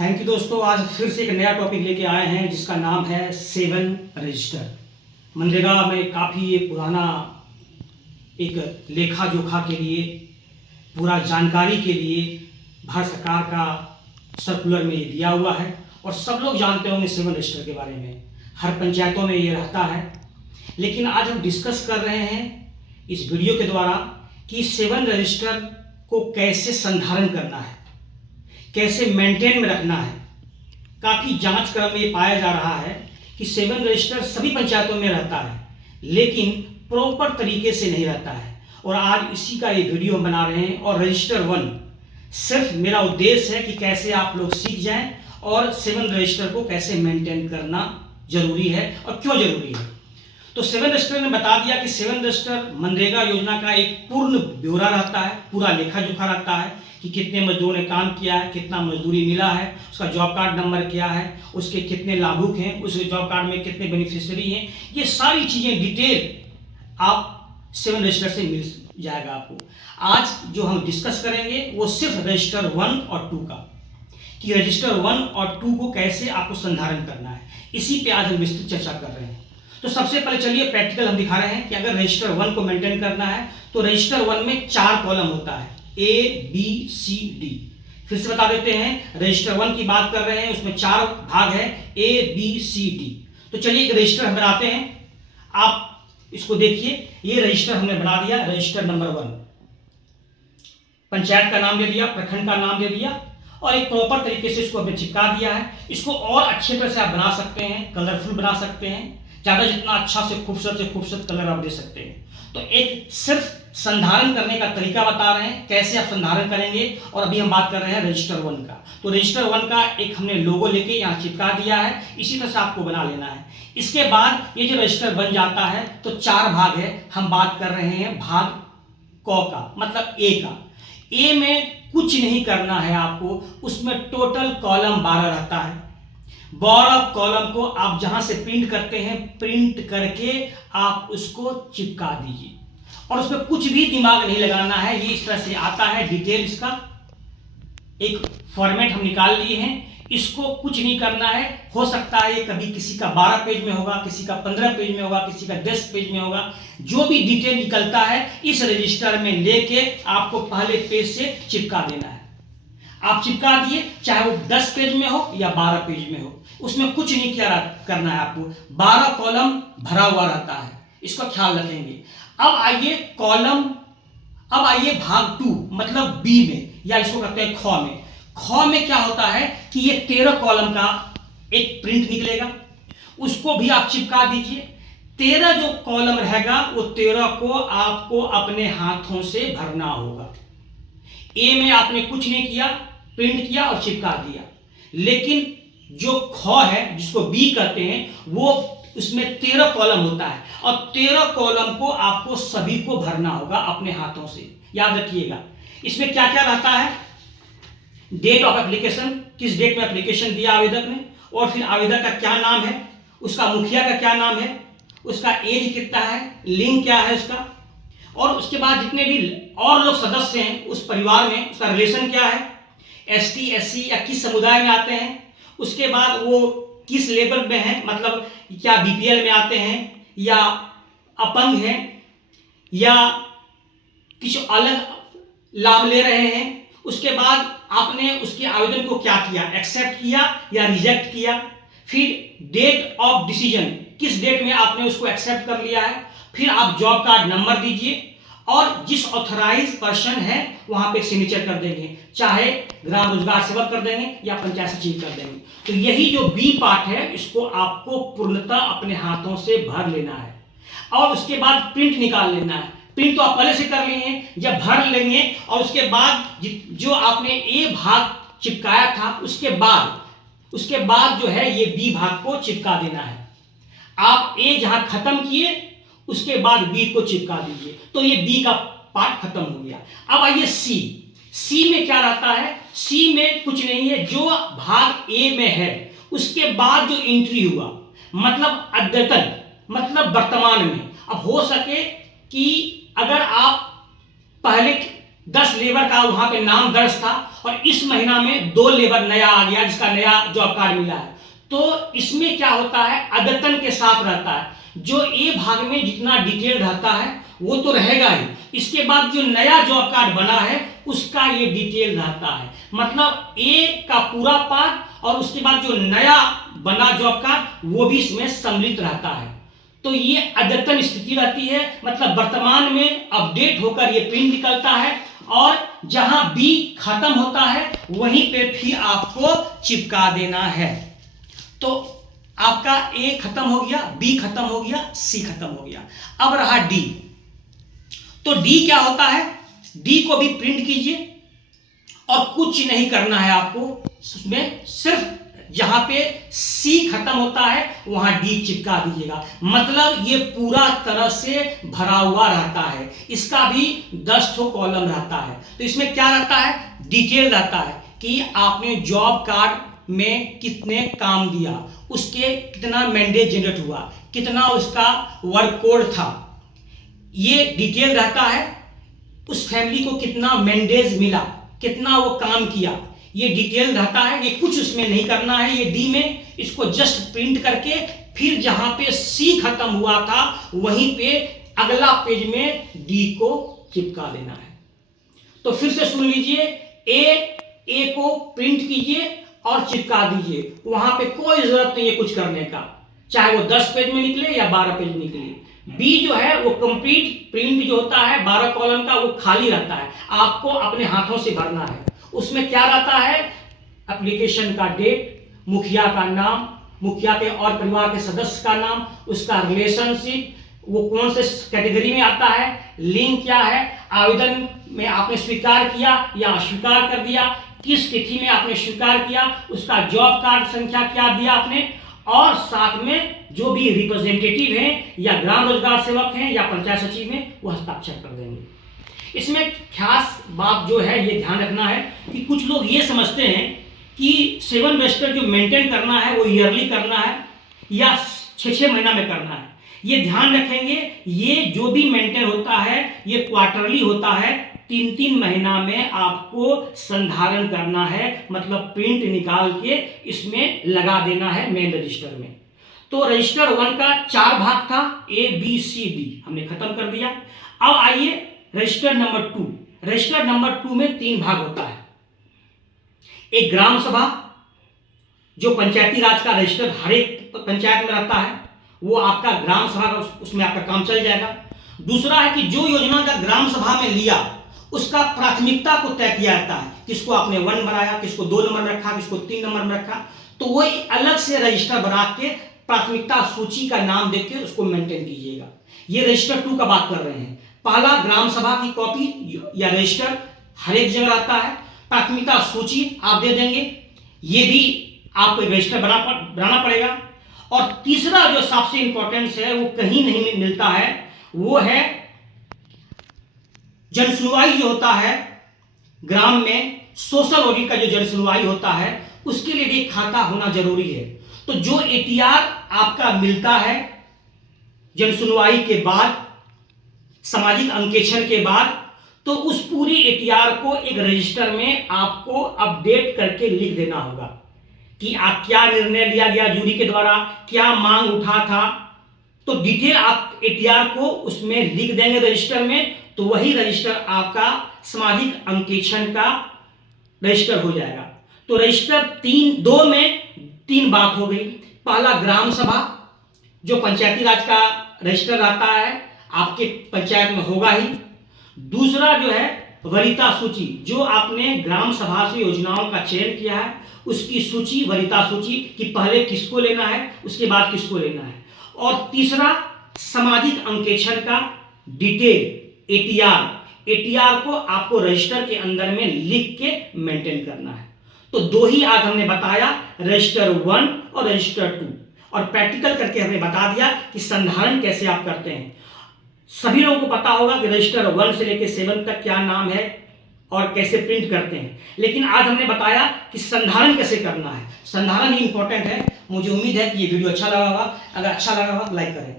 Thank you दोस्तों। आज फिर से एक नया टॉपिक लेके आए हैं जिसका नाम है 7 रजिस्टर। मनरेगा में काफ़ी ये पुराना एक लेखा जोखा के लिए, पूरा जानकारी के लिए भारत सरकार का सर्कुलर में ये दिया हुआ है और सब लोग जानते होंगे 7 रजिस्टर के बारे में। हर पंचायतों में ये रहता है। लेकिन आज हम डिस्कस कर रहे हैं इस वीडियो के द्वारा कि 7 रजिस्टर को कैसे संधारण करना है, कैसे मेंटेन में रखना है। काफ़ी जांच क्रम में पाया जा रहा है कि 7 रजिस्टर सभी पंचायतों में रहता है लेकिन प्रॉपर तरीके से नहीं रहता है। और आज इसी का ये वीडियो हम बना रहे हैं। और रजिस्टर 1 सिर्फ मेरा उद्देश्य है कि कैसे आप लोग सीख जाएं और 7 रजिस्टर को कैसे मेंटेन करना जरूरी है और क्यों जरूरी है। तो 7 रजिस्टर ने बता दिया कि 7 रजिस्टर मनरेगा योजना का एक पूर्ण ब्यौरा रहता है, पूरा लेखा जोखा रहता है कि कितने मजदूरों ने काम किया है, कितना मजदूरी मिला है, उसका जॉब कार्ड नंबर क्या है, उसके कितने लाभुक हैं, उस जॉब कार्ड में कितने बेनिफिशियरी हैं। ये सारी चीज़ें डिटेल आप 7 रजिस्टर से मिल जाएगा आपको। आज जो हम डिस्कस करेंगे वो सिर्फ रजिस्टर 1 और 2 का, कि रजिस्टर 1 और 2 को कैसे आपको संधारण करना है, इसी पे आज हम विस्तृत चर्चा कर रहे हैं। तो सबसे पहले चलिए प्रैक्टिकल हम दिखा रहे हैं कि अगर रजिस्टर 1 को मेंटेन करना है तो रजिस्टर 1 में 4 कॉलम होता है, ABCD। फिर से बता देते हैं, रजिस्टर 1 की बात कर रहे हैं, उसमें 4 भाग है ABCD। तो चलिए एक रजिस्टर हम बनाते हैं। आप इसको देखिए, ये रजिस्टर हमने बना दिया। रजिस्टर नंबर 1, पंचायत का नाम दे दिया, प्रखंड का नाम दे दिया और एक प्रॉपर तरीके से इसको हमने चिपका दिया है। इसको और अच्छे तरह से आप बना सकते हैं, कलरफुल बना सकते हैं, ज़्यादा जितना अच्छा से खूबसूरत कलर आप दे सकते हैं। तो एक सिर्फ संधारण करने का तरीका बता रहे हैं, कैसे आप संधारण करेंगे। और अभी हम बात कर रहे हैं रजिस्टर 1 का। तो रजिस्टर 1 का एक हमने लोगो लेके यहाँ चिपका दिया है, इसी तरह से आपको बना लेना है। इसके बाद ये जो रजिस्टर बन जाता है तो 4 भाग है। हम बात कर रहे हैं भाग क का, मतलब ए का। ए में कुछ नहीं करना है आपको, उसमें टोटल कॉलम 12 रहता है। 12 कॉलम को आप जहां से प्रिंट करते हैं, प्रिंट करके आप उसको चिपका दीजिए और उसमें कुछ भी दिमाग नहीं लगाना है। ये इस तरह से आता है डिटेल, इसका एक फॉर्मेट हम निकाल लिए हैं। इसको कुछ नहीं करना है। हो सकता है ये कभी किसी का 12 पेज में होगा, किसी का 15 पेज में होगा, किसी का 10 पेज में होगा। जो भी डिटेल निकलता है इस रजिस्टर में लेके आपको पहले पेज से चिपका देना है। आप चिपका दिए, चाहे वो 10 पेज में हो या 12 पेज में हो, उसमें कुछ नहीं करना है आपको। 12 कॉलम भरा हुआ रहता है, इसका ख्याल रखेंगे। अब आइए भाग 2, मतलब बी में, या इसको कहते हैं ख में। ख में क्या होता है कि ये 13 कॉलम का एक प्रिंट निकलेगा, उसको भी आप चिपका दीजिए। 13 जो कॉलम रहेगा वो 13 को आपको अपने हाथों से भरना होगा। ए में आपने कुछ नहीं किया, प्रिंट किया और चिपका दिया। लेकिन जो ख है, जिसको बी कहते हैं, वो उसमें 13 कॉलम होता है और 13 कॉलम को आपको सभी को भरना होगा अपने हाथों से। याद रखिएगा, इसमें क्या क्या रहता है। डेट ऑफ एप्लीकेशन, किस डेट में एप्लीकेशन दिया आवेदक ने, और फिर आवेदक का क्या नाम है, उसका मुखिया का क्या नाम है, उसका एज कितना है, लिंग क्या है उसका, और उसके बाद जितने भी और लोग सदस्य हैं उस परिवार में, उसका रिलेशन क्या है, ST SC या किस समुदाय में आते हैं, उसके बाद वो किस लेवल में है, मतलब क्या BPL में आते हैं या अपंग हैं या किसी अलग लाभ ले रहे हैं। उसके बाद आपने उसके आवेदन को क्या किया, एक्सेप्ट किया या रिजेक्ट किया। फिर डेट ऑफ डिसीजन, किस डेट में आपने उसको एक्सेप्ट कर लिया है। फिर आप जॉब कार्ड नंबर दीजिए और जिस ऑथराइज पर्सन है वहां पे सिग्नेचर कर देंगे, चाहे ग्राम रोजगार सेवक कर देंगे या पंचायत सचिव कर देंगे। तो यही जो बी पार्ट है, इसको आपको पूर्णतः अपने हाथों से भर लेना है और उसके बाद प्रिंट निकाल लेना है। प्रिंट तो आप पहले से कर लिए हैं, जब भर लेंगे और उसके बाद जो आपने ए भाग चिपकाया था, उसके बाद जो है ये बी भाग को चिपका देना है। आप ए जहां खत्म किए उसके बाद बी को चिपका दीजिए, तो ये बी का पार्ट खत्म हो गया। अब आइए सी में क्या रहता है। सी में कुछ नहीं है, जो भाग ए में है उसके बाद जो एंट्री हुआ, मतलब अद्यतन, मतलब वर्तमान में। अब हो सके कि अगर आप पहले 10 लेबर का वहां पे नाम दर्ज था और इस महीना में 2 लेबर नया आ गया जिसका नया जॉब कार्ड मिला है। तो इसमें क्या होता है, अद्यतन के साथ रहता है। जो ए भाग में जितना डिटेल रहता है वो तो रहेगा ही, इसके बाद जो नया जॉब कार्ड बना है उसका ये डिटेल रहता है। मतलब ए का पूरा पार्ट और उसके बाद जो नया बना जॉब कार्ड वो भी इसमें सम्मिलित रहता है। तो ये अद्यतन स्थिति रहती है, मतलब वर्तमान में अपडेट होकर ये प्रिंट निकलता है और जहां बी खत्म होता है वहीं पे फिर आपको चिपका देना है। तो आपका ए खत्म हो गया, बी खत्म हो गया, सी खत्म हो गया। अब रहा डी। तो डी क्या होता है, डी को भी प्रिंट कीजिए और कुछ नहीं करना है आपको, उसमें सिर्फ जहां पे सी खत्म होता है वहां डी चिपका दीजिएगा। मतलब ये पूरा तरह से भरा हुआ रहता है, इसका भी 10 ठो कॉलम रहता है। तो इसमें क्या रहता है, डिटेल रहता है कि आपने जॉब कार्ड में कितने काम दिया, उसके कितना मैंडेज जनरेट हुआ, कितना उसका वर्क कोड था, ये डिटेल रहता है। उस फैमिली को कितना मैंडेज मिला, कितना वो काम किया, ये डिटेल रहता है। ये कुछ उसमें नहीं करना है, ये डी में इसको जस्ट प्रिंट करके फिर जहां पे सी खत्म हुआ था वहीं पे अगला पेज में डी को चिपका देना है। तो फिर से सुन लीजिए, ए को प्रिंट कीजिए और चिपका दीजिए, वहां पे कोई जरूरत नहीं है कुछ करने का, चाहे वो 10 पेज में निकले या 12 पेज में निकले। बी जो है वो कंप्लीट प्रिंट जो होता है 12 कॉलम का वो खाली रहता है, आपको अपने हाथों से भरना है। उसमें क्या रहता है, एप्लीकेशन का डेट, मुखिया का नाम, मुखिया के और परिवार के सदस्य का नाम, उसका रिलेशनशिप, वो कौन से कैटेगरी में आता है, लिंक क्या है, आवेदन में आपने स्वीकार किया या अस्वीकार कर दिया, किस तिथि में आपने स्वीकार किया, उसका जॉब कार्ड संख्या क्या दिया आपने, और साथ में जो भी रिप्रेजेंटेटिव हैं या ग्राम रोजगार सेवक हैं या पंचायत सचिव हैं वो हस्ताक्षर कर देंगे। इसमें खास बात जो है ये ध्यान रखना है कि कुछ लोग ये समझते हैं कि 7 रजिस्टर जो मेंटेन करना है वो ईयरली करना है या 6-6 महीना में करना है। ये ध्यान रखेंगे, ये जो भी मेंटेन होता है ये क्वार्टरली होता है, 3-3 महीना में आपको संधारण करना है, मतलब प्रिंट निकाल के इसमें लगा देना है मेन रजिस्टर में। तो रजिस्टर 1 का 4 भाग था, ए बी सी डी हमने खत्म कर दिया। अब आइए रजिस्टर नंबर 2। रजिस्टर नंबर 2 में 3 भाग होता है। एक ग्राम सभा, जो पंचायती राज का रजिस्टर हर एक पंचायत में रहता है, वो आपका ग्राम सभा का उसमें आपका काम चल जाएगा। दूसरा है कि जो योजना का ग्राम सभा में लिया उसका प्राथमिकता को तय किया जाता है, किसको आपने 1 बनाया, किसको 2 नंबर में रखा, किसको 3 नंबर में रखा, तो वो अलग से रजिस्टर बना के प्राथमिकता सूची का नाम देख के उसको मेंटेन कीजिएगा। ये रजिस्टर 2 का बात कर रहे हैं। पहला ग्राम सभा की कॉपी या रजिस्टर हर एक जगह आता है, प्राथमिकता सूची आप दे देंगे, ये भी आपको रजिस्टर बनाना पड़ेगा। और तीसरा जो सबसे इंपॉर्टेंट है वो कहीं नहीं मिलता है, वो है जनसुनवाई जो होता है ग्राम में, सोशल ऑडिट का जो जनसुनवाई होता है उसके लिए भी खाता होना जरूरी है। तो जो एटीआर आपका मिलता है जनसुनवाई के बाद, सामाजिक अंकेक्षण के बाद, तो उस पूरी एटीआर को एक रजिस्टर में आपको अपडेट करके लिख देना होगा कि आप क्या निर्णय लिया गया जूरी के द्वारा, क्या मांग उठा था। तो डिटेल आप एटीआर को उसमें लिख देंगे रजिस्टर में, तो वही रजिस्टर आपका सामाजिक अंकेक्षण का रजिस्टर हो जाएगा। तो रजिस्टर 2 में 3 बात हो गई। पहला ग्राम सभा जो पंचायती राज का रजिस्टर आता है आपके पंचायत में होगा ही। दूसरा जो है वरीयता सूची, जो आपने ग्राम सभा से योजनाओं का चयन किया है उसकी सूची, वरीयता सूची कि पहले किसको लेना है उसके बाद किसको लेना है। और तीसरा सामाजिक अंकेक्षण का डिटेल एटीआर को आपको रजिस्टर के अंदर में लिख के मेंटेन करना है। तो 2 ही आज हमने बताया, रजिस्टर 1 और रजिस्टर 2, और प्रैक्टिकल करके हमने बता दिया कि संधारण कैसे आप करते हैं। सभी लोगों को पता होगा कि रजिस्टर 1 से लेकर 7 तक क्या नाम है और कैसे प्रिंट करते हैं, लेकिन आज हमने बताया कि संधारण कैसे करना है। संधारण ही इंपॉर्टेंट है। मुझे उम्मीद है कि ये वीडियो अच्छा लगा होगा। अगर अच्छा लगा होगा तो लाइक करें।